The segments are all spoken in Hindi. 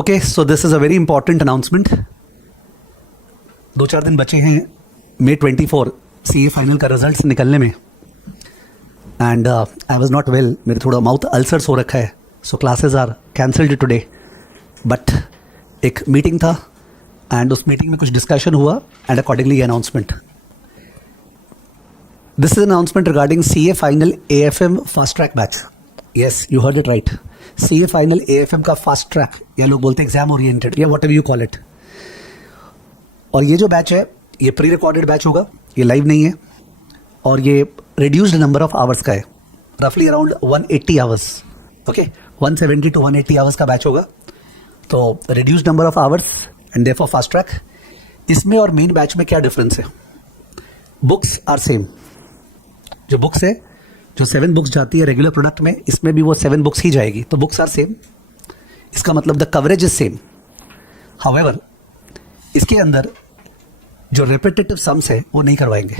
Okay, so this is a very important announcement. 2-4 दिन बचे हैं May 24 CA फाइनल का रिजल्ट निकलने में, and I was not well, मेरे थोड़ा माउथ अल्सर्स हो रखा है, so classes are cancelled today. But एक मीटिंग था एंड उस मीटिंग में कुछ डिस्कशन हुआ and accordingly announcement. This is announcement regarding CA final AFM fast track batch. Yes, you heard it right. CA final AFM का फास्ट ट्रैक, या लोग बोलते हैं एग्जाम ओरिएंटेड, या what ever you call it. और ये जो बैच है ये प्री रिकॉर्डेड बैच होगा, ये लाइव नहीं है, और ये रिड्यूस्ड नंबर ऑफ आवर्स का है, रफली around 180 hours. Okay, 170 to 180 hours का बैच होगा, तो reduced number of hours and therefore fast track. इसमें और मेन बैच में क्या डिफरेंस है? Books are same. जो बुक्स है, जो 7 बुक्स जाती है रेगुलर प्रोडक्ट में, इसमें भी वो 7 बुक्स ही जाएगी, तो बुक्स आर सेम। इसका मतलब the coverage is same. However इसके अंदर जो रिपीटेटिव सम्स है वो नहीं करवाएंगे।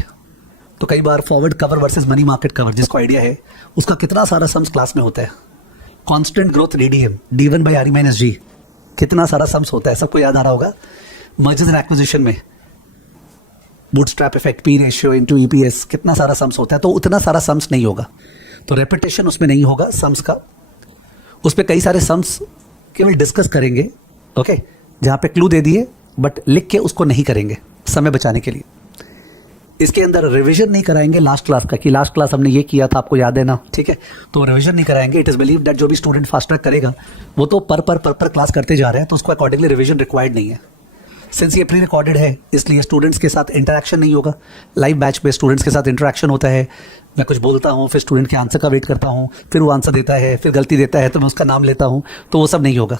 तो कई बार forward cover versus money market cover, जिसको आइडिया है उसका कितना सारा सम्स क्लास में होता है। Constant growth DDM, D1 by RE - G, कितना सारा सम्स होता है, सबको याद आ रहा होगा। मर्जर्स एंड एक्विजिशन में bootstrap effect, P ratio into EPS, कितना सारा सम्स होता है, तो उतना सारा सम्स नहीं होगा। तो रेपिटेशन उसमें नहीं होगा सम्स का। उस पर कई सारे सम्स केवल डिस्कस करेंगे, ओके, जहाँ पे क्लू दे दिए बट लिख के उसको नहीं करेंगे समय बचाने के लिए। इसके अंदर रिवीजन नहीं कराएंगे लास्ट क्लास का, कि लास्ट क्लास हमने ये किया था, आपको याद है ना, ठीक है, तो रिवीजन नहीं कराएंगे। इट इज बिलीव दैट जो भी स्टूडेंट फास्ट ट्रैक करेगा वो तो पर क्लास करते जा रहे हैं, तो उसको अकॉर्डिंगली रिवीजन रिक्वायर्ड नहीं है। सिंस ये प्री रिकॉर्डेड है इसलिए स्टूडेंट्स के साथ इंटरेक्शन नहीं होगा। लाइव बैच में स्टूडेंट्स के साथ इंटरेक्शन होता है, मैं कुछ बोलता हूँ, फिर स्टूडेंट के आंसर का वेट करता हूँ, फिर वो आंसर देता है, फिर गलती देता है तो मैं उसका नाम लेता हूँ, तो वो सब नहीं होगा।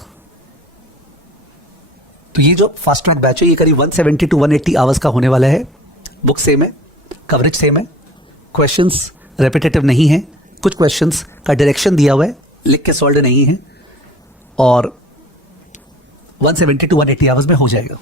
तो ये जो फास्ट ट्रैक बैच है ये करीब 170 to 180 आवर्स का होने वाला है। बुक सेम है, कवरेज सेम है, क्वेश्चंस रेपिटेटिव नहीं है, कुछ क्वेश्चंस का डायरेक्शन दिया हुआ है, लिख के सॉल्व नहीं है, और 170 to 180 आवर्स में हो जाएगा।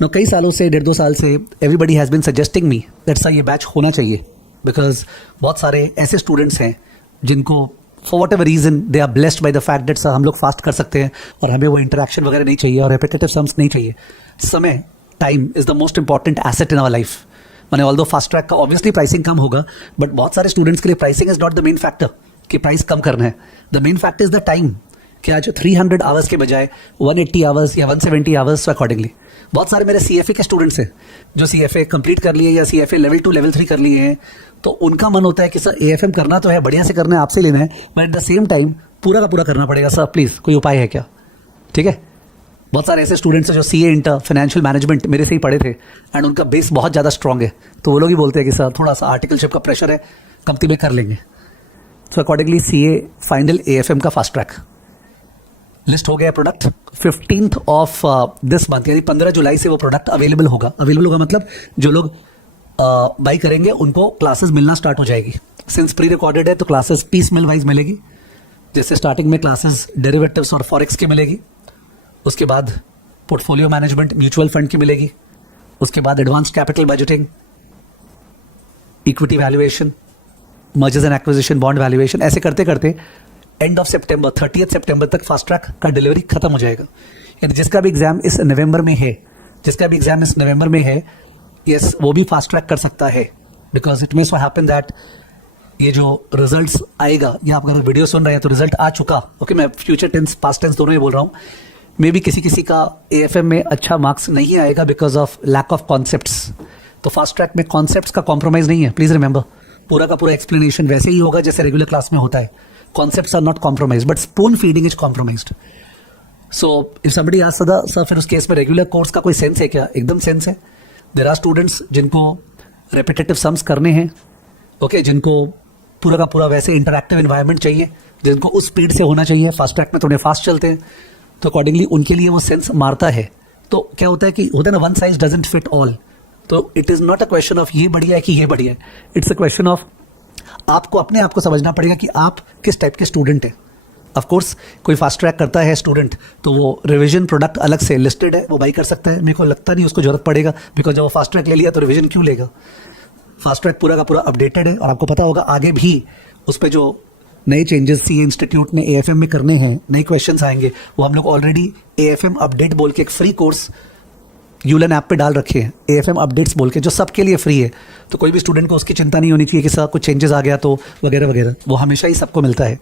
नो, कई सालों से, 1.5-2 साल से everybody has been suggesting me that sir ये बैच होना चाहिए, बिकॉज बहुत सारे ऐसे स्टूडेंट्स हैं जिनको for whatever reason they are blessed by the fact that sir हम लोग फास्ट कर सकते हैं और हमें वो इंटरेक्शन वगैरह नहीं चाहिए और रेपिटेटिव सम्स नहीं चाहिए। समय, time is the most important asset in our life. मैंने ऑल्दो फास्ट ट्रैक का ऑब्वियसली प्राइसिंग कम होगा, बट बहुत सारे स्टूडेंट्स के लिए pricing is not the main factor कि प्राइस कम करना है। The main factor is the time, कि आज 300 आवर्स के बजाय 180 आवर्स या 170 आवर्स अकॉर्डिंगली। बहुत सारे मेरे CFA के स्टूडेंट्स हैं जो CFA कंप्लीट कर लिए या CFA लेवल 2 लेवल 3 कर लिए हैं, तो उनका मन होता है कि सर AFM करना तो है, बढ़िया से करना है, आपसे लेना है, but at the same time पूरा का पूरा करना पड़ेगा। सर प्लीज़ कोई उपाय है क्या? ठीक है, बहुत सारे ऐसे स्टूडेंट्स हैं जो CA इंटर फाइनेंशियल मैनेजमेंट मेरे से ही पढ़े थे एंड उनका बेस बहुत ज़्यादा स्ट्रॉन्ग है, तो वो लोग ही बोलते हैं कि सर थोड़ा सा आर्टिकलशिप का प्रेशर है, कंपनी में कर लेंगे। तो अकॉर्डिंगली CA फाइनल AFM का फास्ट ट्रैक लिस्ट हो गया product 15th of this month, यानी 15 जुलाई से वो प्रोडक्ट अवेलेबल होगा। अवेलेबल होगा मतलब जो लोग बाई करेंगे उनको क्लासेस मिलना स्टार्ट हो जाएगी। सिंस प्री रिकॉर्डेड है तो क्लासेस पीस मिल वाइज मिलेगी, जैसे स्टार्टिंग में क्लासेस डेरिवेटिव्स और फॉरेक्स की मिलेगी, उसके बाद पोर्टफोलियो मैनेजमेंट म्यूचुअल फंड की मिलेगी, उसके बाद advanced capital budgeting, equity valuation, mergers and acquisition, bond valuation, ऐसे करते करते एंड ऑफ सितंबर 30 सितंबर तक फास्ट ट्रैक का डिलीवरी खत्म हो जाएगा। यानी जिसका भी एग्जाम इस नवंबर में है, यस, वो भी फास्ट ट्रैक कर सकता है, because it may so happen that ये जो रिजल्ट्स आएगा, या आप अगर वीडियो सुन रहे हैं तो रिजल्ट आ चुका, ओके, मैं फ्यूचर टेंस पास्ट टेंस दोनों ही बोल रहा हूँ, मे भी किसी का AFM में अच्छा मार्क्स नहीं आएगा because of lack of concepts. तो फास्ट ट्रैक में कॉन्सेप्ट्स का कॉम्प्रोमाइज नहीं है, प्लीज रिमेंबर। पूरा का पूरा एक्सप्लेनेशन वैसे ही होगा जैसे रेगुलर क्लास में होता है। Concepts are not compromised, but spoon feeding is compromised. So if somebody asks sir फिर उस केस में रेगुलर कोर्स का कोई सेंस है क्या? एकदम सेंस है। There are students जिनको repetitive sums करने हैं, ओके, जिनको पूरा का पूरा वैसे इंटरैक्टिव एनवायरनमेंट चाहिए, जिनको उस स्पीड से होना चाहिए। फास्ट ट्रैक में थोड़े फास्ट चलते हैं, तो अकॉर्डिंगली उनके लिए वो सेंस मारता है। तो क्या होता है कि होता है ना, one size doesn't fit all. तो it is not a question of ये बढ़िया है कि ये बढ़िया है, इट्स अ क्वेश्चन ऑफ आपको अपने आप को समझना पड़ेगा कि आप किस टाइप के स्टूडेंट हैं। ऑफ कोर्स कोई फास्ट ट्रैक करता है स्टूडेंट तो वो रिवीजन प्रोडक्ट अलग से लिस्टेड है, वो बाई कर सकता है। मेरे को लगता नहीं उसको जरूरत पड़ेगा, बिकॉज जब वो फास्ट ट्रैक ले लिया तो रिवीजन क्यों लेगा। फास्ट ट्रैक पूरा का पूरा अपडेटेड है और आपको पता होगा आगे भी उस पर जो नए चेंजेस सी इंस्टीट्यूट ने एएफएम में करने हैं, नए क्वेश्चंस आएंगे, वो हम लोग ऑलरेडी एएफएम अपडेट बोल के एक फ्री कोर्स यूलन ऐप पे डाल रखे हैं, एएफएम अपडेट्स बोल के, जो सबके लिए फ्री है। तो कोई भी स्टूडेंट को उसकी चिंता नहीं होनी चाहिए कि सर कुछ चेंजेस आ गया तो वगैरह वगैरह, वो हमेशा ही सबको मिलता है।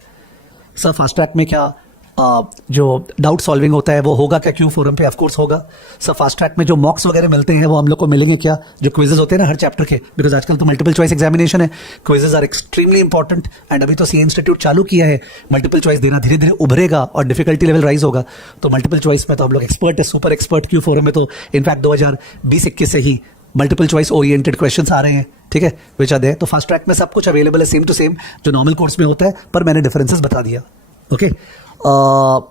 सर फास्ट ट्रैक में क्या जो डाउट सॉल्विंग होता है वो होगा क्या क्यू फोरम पे? ऑफ कोर्स होगा। सर फास्ट ट्रैक में जो मॉक्स वगैरह मिलते हैं वो हम लोग को मिलेंगे क्या? जो क्विजेज होते हैं ना हर चैप्टर के, बिकॉज आजकल तो मल्टीपल चॉइस एग्जामिनेशन है, quizzes are extremely important. And अभी तो सी इंस्टीट्यूट चालू किया है, मल्टीपल चॉइस देना धीरे धीरे उभरेगा और डिफिकल्टी लेवल राइज होगा। तो मल्टीपल चॉइस में तो हम लोग एक्सपर्ट है, सुपर एक्सपर्ट। क्यू फोरम में तो इनफैक्ट 2020-21 से ही मल्टीपल चॉइस ओरिएंटेड क्वेश्चंस आ रहे हैं, ठीक है, विच आर देयर। तो फास्ट ट्रैक में सब कुछ अवेलेबल है, सेम टू सेम जो नॉर्मल कोर्स में होता है, पर मैंने डिफरेंसेस बता दिया। ओके,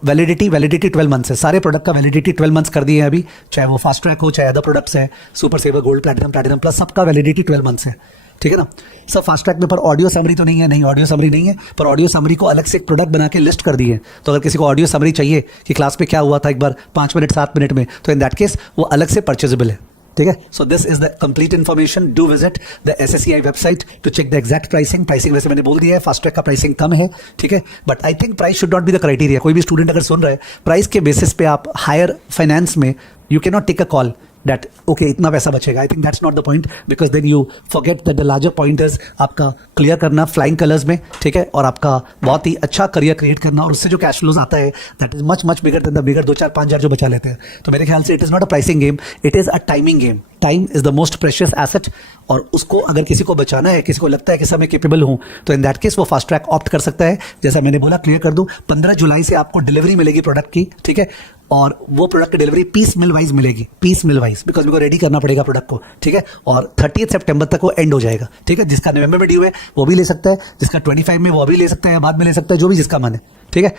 वैलिडिटी 12 मंथ्स है, सारे प्रोडक्ट का वैलिडिटी 12 मंथ्स कर दिए हैं अभी, चाहे वो फास्ट ट्रैक हो, चाहे अदर प्रोडक्ट्स हैं, super saver, gold, platinum plus, सबका वैलिडिटी 12 मंथ्स है, ठीक है ना। सब फास्ट ट्रैक में पर ऑडियो समरी तो नहीं है, नहीं ऑडियो समरी नहीं है, पर ऑडियो समरी को अलग से एक प्रोडक्ट बना के लिस्ट कर दी है। तो अगर किसी को ऑडियो समरी चाहिए कि क्लास में क्या हुआ था एक बार 5 मिनट 7 मिनट में, तो इन दैट केस वो अलग से परचेजेबल है, ठीक है। So this is the complete information. Do visit the SSCI website to check the exact pricing. Pricing वैसे मैंने बोल दिया है, फास्ट ट्रैक का प्राइसिंग कम है, ठीक है, but I think price should not be the criteria. कोई भी स्टूडेंट अगर सुन रहा है, प्राइस के बेसिस पे आप हायर फाइनेंस में you can not take a call that okay इतना पैसा बचेगा। I think that's not the point, because then you forget that the larger point is आपका क्लियर करना फ्लाइंग कलर्स में, ठीक है, और आपका बहुत ही अच्छा करियर क्रिएट करना, और उससे जो कैश फ्लोज आता है that is much bigger than the bigger 2-4-5 हज़ार जो बचा लेते हैं। तो मेरे ख्याल से it is not a pricing game, it is a timing game. Time is the most precious asset, और उसको अगर किसी को बचाना है, किसी को लगता है कि सर मैं केपेबल हूँ, तो इन दैट केस वो फास्ट ट्रैक ऑप्ट कर सकता है। जैसा मैंने बोला, क्लियर कर दूँ, 15 जुलाई से आपको डिलीवरी मिलेगी प्रोडक्ट की, ठीक है, और वो प्रोडक्ट की डिलीवरी पीस मिल वाइज मिलेगी, पीस मिल वाइज, बिकॉज मेरे को रेडी करना पड़ेगा प्रोडक्ट को, ठीक है, और 30 सितंबर तक वो एंड हो जाएगा, ठीक है। जिसका नवंबर में ड्यू है वो भी ले सकता है, जिसका 25 में वो भी ले सकता है, बाद में ले सकता है, जो भी जिसका मन है, ठीक है।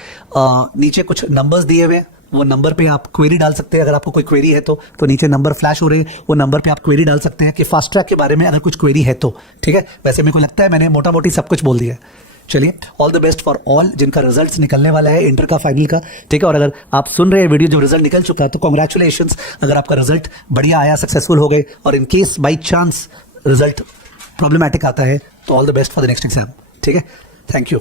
नीचे कुछ नंबर्स दिए हुए हैं, वो नंबर पे आप क्वेरी डाल सकते हैं। अगर आपको कोई क्वेरी है तो नीचे नंबर फ्लैश हो रहे हैं, वो नंबर पे आप क्वेरी डाल सकते हैं कि फास्ट ट्रैक के बारे में अगर कुछ क्वेरी है तो, ठीक है। वैसे मेरे को लगता है मैंने मोटा मोटी सब कुछ बोल दिया है। चलिए, all the best for all जिनका रिजल्ट्स निकलने वाला है इंटर का, फाइनल का, ठीक है। और अगर आप सुन रहे हैं वीडियो, जो रिजल्ट निकल चुका है, तो कॉन्ग्रेचुलेशंस, अगर आपका रिजल्ट बढ़िया आया, सक्सेसफुल हो गए, और in case by chance result problematic आता है, तो all the best for the next exam, ठीक है। Thank you.